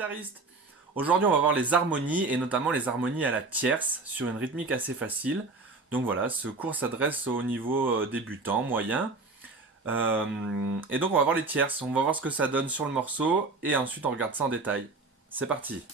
guitariste. Aujourd'hui on va voir les harmonies et notamment les harmonies à la tierce sur une rythmique assez facile. Donc voilà, ce cours s'adresse au niveau débutant, moyen. Et donc on va voir les tierces, on va voir ce que ça donne sur le morceau et ensuite on regarde ça en détail. C'est parti.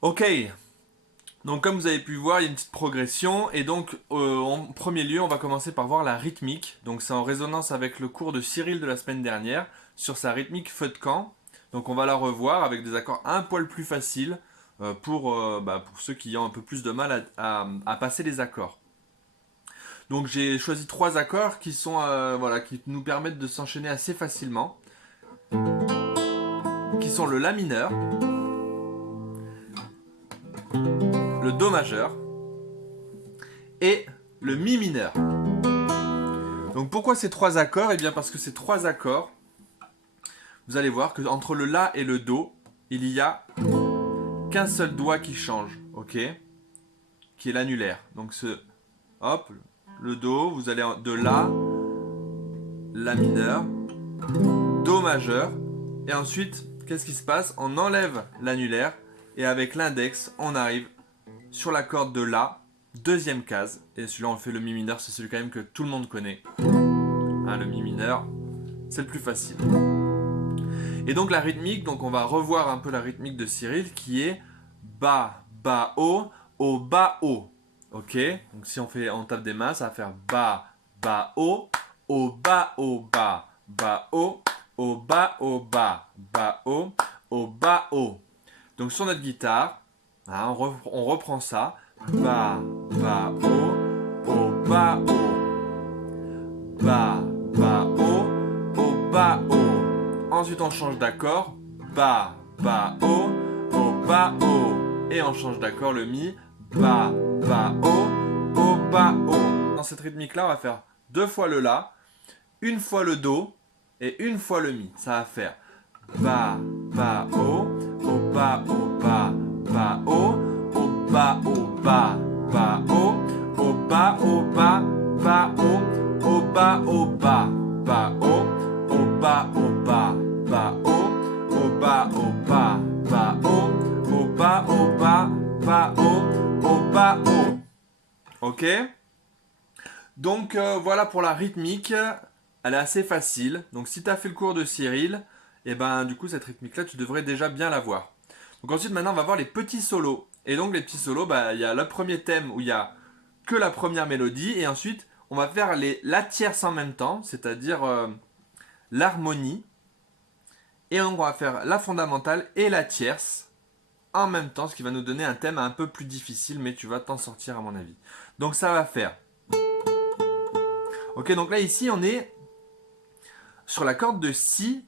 Ok, donc comme vous avez pu voir, il y a une petite progression et donc en premier lieu, on va commencer par voir la rythmique. Donc c'est en résonance avec le cours de Cyril de la semaine dernière sur sa rythmique feu de camp. Donc on va la revoir avec des accords un poil plus faciles pour ceux qui ont un peu plus de mal à passer les accords. Donc j'ai choisi 3 accords qui sont qui nous permettent de s'enchaîner assez facilement, qui sont le La mineur, le Do majeur et le Mi mineur. Donc pourquoi ces 3 accords? Eh bien parce que ces 3 accords, vous allez voir que entre le La et le Do, il y a qu'un seul doigt qui change, ok? Qui est l'annulaire. Donc hop, le Do, vous allez de La mineur, Do majeur, et ensuite, qu'est-ce qui se passe? On enlève l'annulaire, et avec l'index, on arrive sur la corde de La, deuxième case, et celui-là on fait le Mi mineur, c'est celui quand même que tout le monde connaît. Hein, le Mi mineur, c'est le plus facile. Et donc la rythmique, donc on va revoir un peu la rythmique de Cyril qui est Ba, Ba, O, Ba, O. Ok? Donc si on tape des mains, ça va faire Ba, Ba, O, Ba, Ba, Ba, O, Ba, Ba, Ba, O, Ba, O. Donc sur notre guitare, hein, on reprend ça. Ba, Ba, O, Ba, O. Ba, Ba, O, Ba, O. Ensuite on change d'accord. Ba, Ba, O, Ba, O. Et on change d'accord le Mi. Ba, Ba, O, Ba, O. Dans cette rythmique là, on va faire 2 fois le La, une fois le Do et une fois le Mi. Ça va faire Ba, Ba, O, Ba, Ba, Ba, O, Ba, Ba, Ba, O, Ba, Ba, Ba, O, Ba, Ba, Ba, O, Ba, Ba, Ba, O, Ba, Ba, Ba, O, Ba, Ba, Ba, O, Ba, O. Ok? Donc voilà pour la rythmique. Elle est assez facile. Donc si tu as fait le cours de Cyril, et ben du coup cette rythmique là tu devrais déjà bien la voir. Donc ensuite maintenant on va voir les petits solos. Et donc les petits solos, il y a le premier thème où il y a que la première mélodie et ensuite on va faire la tierce en même temps, c'est-à-dire l'harmonie. Et donc on va faire la fondamentale et la tierce en même temps, ce qui va nous donner un thème un peu plus difficile, mais tu vas t'en sortir à mon avis. Donc ça va faire. Ok, donc là ici on est sur la corde de Si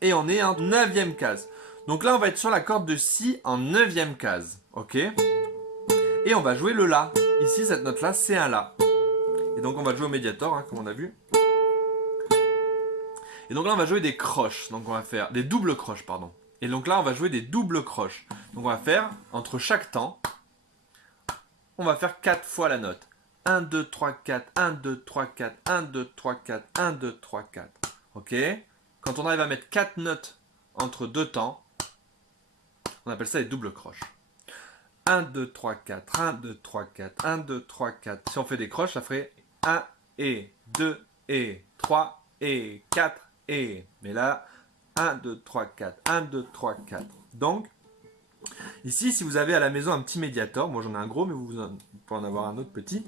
et on est en 9e case. Donc là on va être sur la corde de Si en 9e case. Ok? Et on va jouer le La. Ici cette note là c'est un La. Et donc on va jouer au médiator, hein, comme on a vu. Et donc là on va jouer des croches. Donc on va faire des doubles croches, pardon. Et donc là on va jouer des doubles croches. Donc on va faire, entre chaque temps, on va faire 4 fois la note. 1, 2, 3, 4, 1, 2, 3, 4, 1, 2, 3, 4, 1, 2, 3, 4. Ok? Quand on arrive à mettre 4 notes entre 2 temps, on appelle ça les doubles croches. 1, 2, 3, 4, 1, 2, 3, 4, 1, 2, 3, 4. Si on fait des croches, ça ferait 1 et 2 et 3 et 4 et. Mais là, 1, 2, 3, 4, 1, 2, 3, 4. Donc, ici, si vous avez à la maison un petit médiator, moi j'en ai un gros, mais vous pouvez en avoir un autre petit,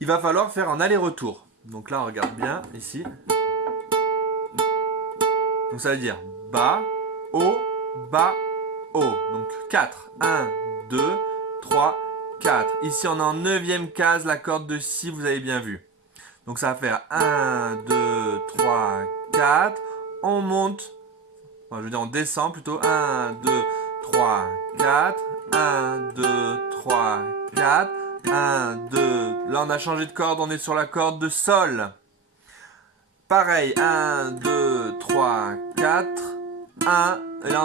il va falloir faire un aller-retour. Donc là, on regarde bien, ici. Donc ça veut dire bas, haut, bas, haut. Donc 4, 1, 2, 3, 4. Ici, on est en 9e case, la corde de si, vous avez bien vu. Donc ça va faire 1, 2, 3, 4. On monte, enfin, je veux dire on descend plutôt. 1, 2, 3, 4. 1, 2, 3, 4. 1, 2. Là, on a changé de corde, on est sur la corde de sol. Pareil, 1, 2, 3, 4. 1. Et là,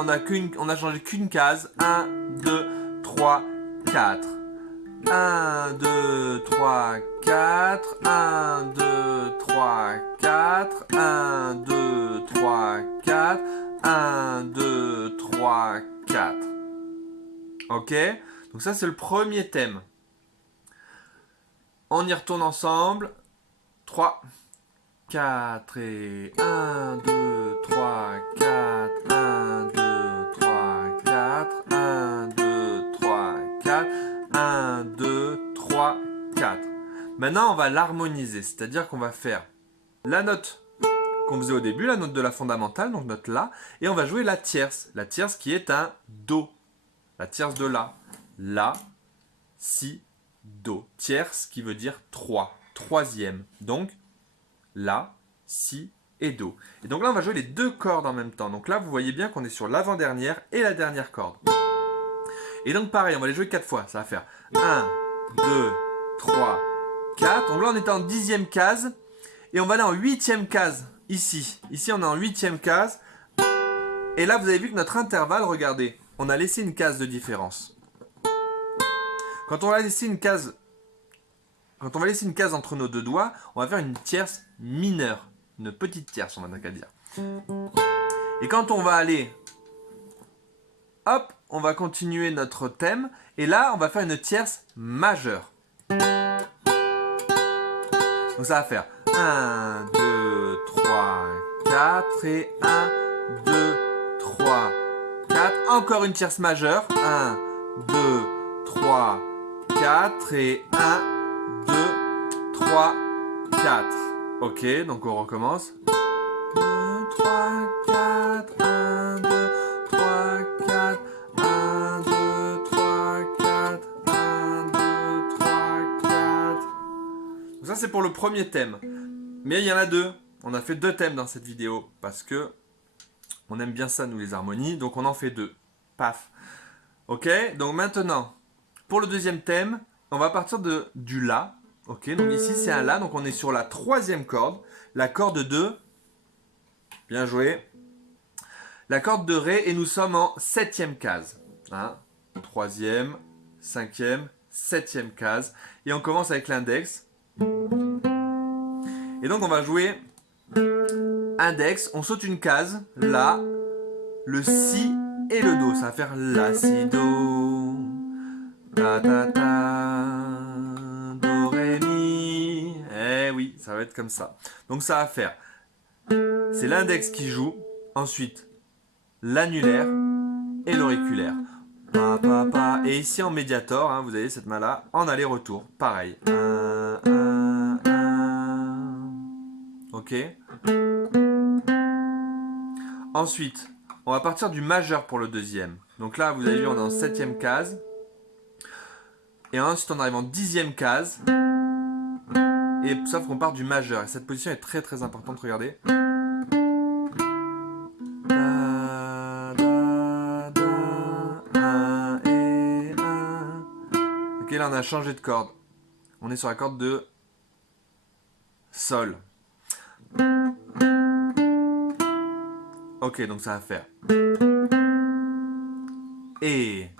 on a changé qu'une case. 1, 2, 3, 4. 1, 2, 3, 4. 1, 2, 3, 4. 1, 2, 3, 4. 1, 2, 3, 4. Ok? Donc ça, c'est le premier thème. On y retourne ensemble. 3, 4 et 1, 2, 3, 4. 1, 2, 3, 4. 1, 2, 3, 4. 1, 2, 3, 4. Maintenant, on va l'harmoniser, c'est-à-dire qu'on va faire la note qu'on faisait au début, la note de la fondamentale, donc note La, et on va jouer la tierce qui est un Do, la tierce de La, Si, Do, tierce qui veut dire 3, troisième, donc La, Si et Do. Et donc là, on va jouer les deux cordes en même temps, donc là, vous voyez bien qu'on est sur l'avant-dernière et la dernière corde. Et donc pareil, on va les jouer 4 fois, ça va faire 1, 2, 3, 4. Donc là, on est en 10e case. Et on va aller en 8e case, ici. Ici, on est en 8e case. Et là, vous avez vu que notre intervalle, regardez, on a laissé une case de différence. Quand on va laisser une case entre nos deux doigts, on va faire une tierce mineure. Une petite tierce, on va donc à dire. Et quand on va aller, hop, on va continuer notre thème. Et là, on va faire une tierce majeure. Donc ça va faire 1, 2, 3, 4 et 1, 2, 3, 4. Encore une tierce majeure. 1, 2, 3, 4 et 1, 2, 3, 4. Ok, donc on recommence. 2, 3, 4, 1, 2, 3, 4, 1, 2, 3, 4, 1, 2, 3, 4. Donc ça c'est pour le premier thème. Mais il y en a deux. On a fait deux thèmes dans cette vidéo parce que on aime bien ça nous les harmonies. Donc on en fait deux. Paf. Ok. Donc maintenant, pour le deuxième thème, on va partir du La. Ok. Donc ici c'est un La. Donc on est sur la troisième corde. La corde de. Bien joué. La corde de Ré et nous sommes en 7e case. Hein, 3e, 5e, 7e case. Et on commence avec l'index. Et donc on va jouer index, on saute une case, La, le Si et le Do. Ça va faire La, Si, Do, ta ta ta, Do, Ré, Mi. Eh oui, ça va être comme ça. Donc ça va faire, c'est l'index qui joue, ensuite l'annulaire et l'auriculaire. Pa, pa, pa. Et ici en médiator, hein, vous avez cette main-là, en aller-retour, pareil. 1, 1, 1. Ok. Ensuite, on va partir du majeur pour le deuxième. Donc là, vous avez vu, on est en 7e case. Et ensuite, on arrive en 10e case. Et sauf qu'on part du majeur. Et cette position est très très importante, regardez. Ok, là, on a changé de corde. On est sur la corde de Sol. Ok, donc ça va faire. Et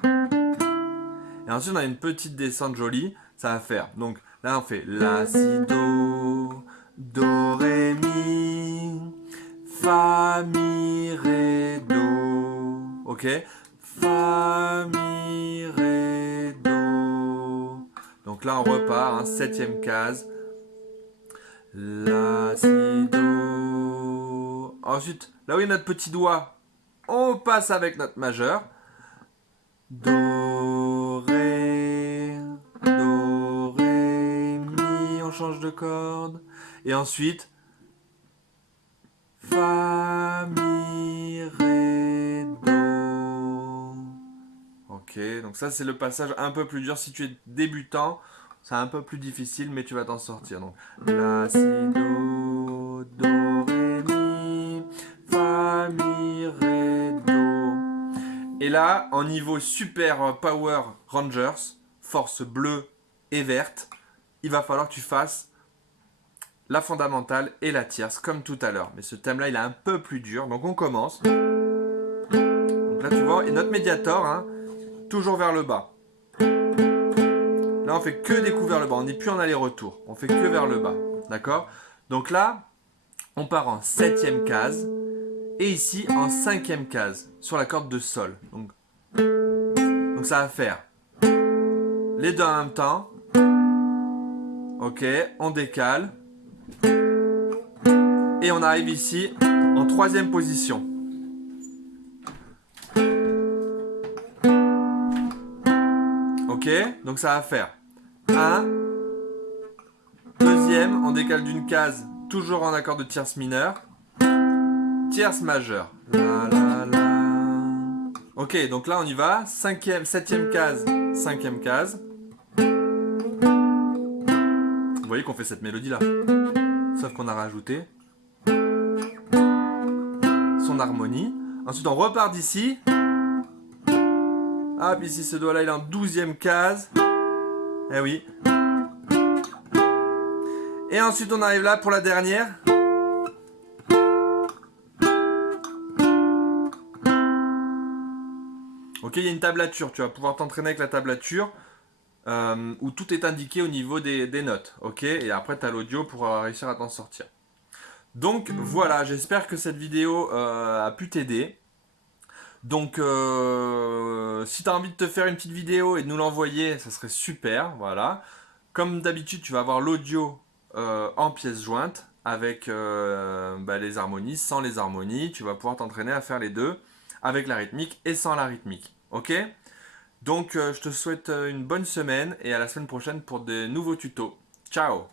ensuite, on a une petite descente jolie. Ça va faire. Donc là, on fait La, Si, Do, Do, Ré, Mi, Fa, Mi, Ré, Do. Ok. Fa, mi, ré, do. Donc là on repart, hein, septième case. La, si, do. Ensuite, là où il y a notre petit doigt, on passe avec notre majeur. Do, ré, mi, on change de corde. Et ensuite, fa, mi, ré, do. Ok, donc ça c'est le passage un peu plus dur. Si tu es débutant, c'est un peu plus difficile, mais tu vas t'en sortir. Donc, la, si, do, ré, mi, fa, mi, ré, do. Et là, en niveau super power rangers, force bleue et verte, il va falloir que tu fasses la fondamentale et la tierce, comme tout à l'heure. Mais ce thème-là, il est un peu plus dur. Donc on commence. Donc là, tu vois, et notre médiator, hein, toujours vers le bas. Là, on fait que des coups vers le bas. On n'est plus en aller-retour. On fait que vers le bas. D'accord? Donc là, on part en septième case. Et ici, en cinquième case, sur la corde de sol. Donc ça va faire les deux en même temps. Ok, on décale. Et on arrive ici en troisième position. Ok, donc ça va faire 1, deuxième, on décale d'une case, toujours en accord de tierce mineure, tierce majeure. La, la, la. Ok, donc là on y va, cinquième, septième case, cinquième case. Vous voyez qu'on fait cette mélodie là, sauf qu'on a rajouté son harmonie. Ensuite on repart d'ici. Ah, puis ici ce doigt là il est en 12e case. Eh oui. Et ensuite on arrive là pour la dernière. Ok, il y a une tablature, tu vas pouvoir t'entraîner avec la tablature où tout est indiqué au niveau des notes. Ok, et après tu as l'audio pour réussir à t'en sortir. Donc voilà, j'espère que cette vidéo a pu t'aider. Donc si tu as envie de te faire une petite vidéo et de nous l'envoyer, ça serait super. Voilà. Comme d'habitude, tu vas avoir l'audio en pièces jointes avec les harmonies, sans les harmonies. Tu vas pouvoir t'entraîner à faire les deux avec la rythmique et sans la rythmique. Ok? Donc je te souhaite une bonne semaine et à la semaine prochaine pour de nouveaux tutos. Ciao!